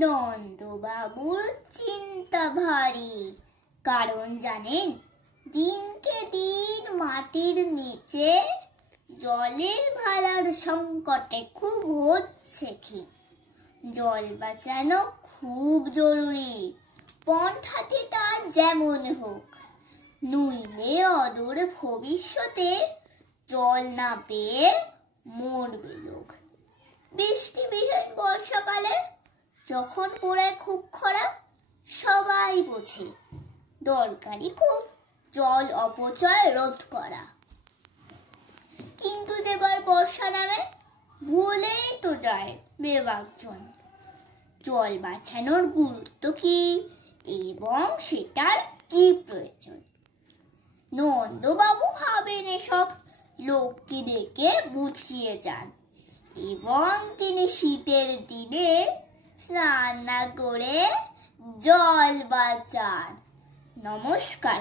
নন্দবাবুর চিন্তা ভারী, কারণ জানেন দিনকে দিন মাটির নিচে জলের ভাড়ার সংকটে খুব হচ্ছে কি। জল বাঁচানো খুব জরুরি, পন্থাটি তার যেমন হোক, নইলে অদূর ভবিষ্যতে জল না পেয়ে মরবে লোক। বৃষ্টিবিহীন বর্ষাকালে যখন পড়ে খুব খরা, সবাই বোঝে দরকারি খুব জল অপচয় রোধ করা। কিন্তু যেবার বর্ষা নামে ভুলেই তো যায় বেবাকজন জল বাঁচানোর গুরুত্ব কি এবং সেটার কি প্রয়োজন। নন্দবাবু ভাবেন এসব, লোককে ডেকে বুঝিয়ে যান এবং তিনি শীতের দিনে স্নান না করে জল বাঁচান। নমস্কার।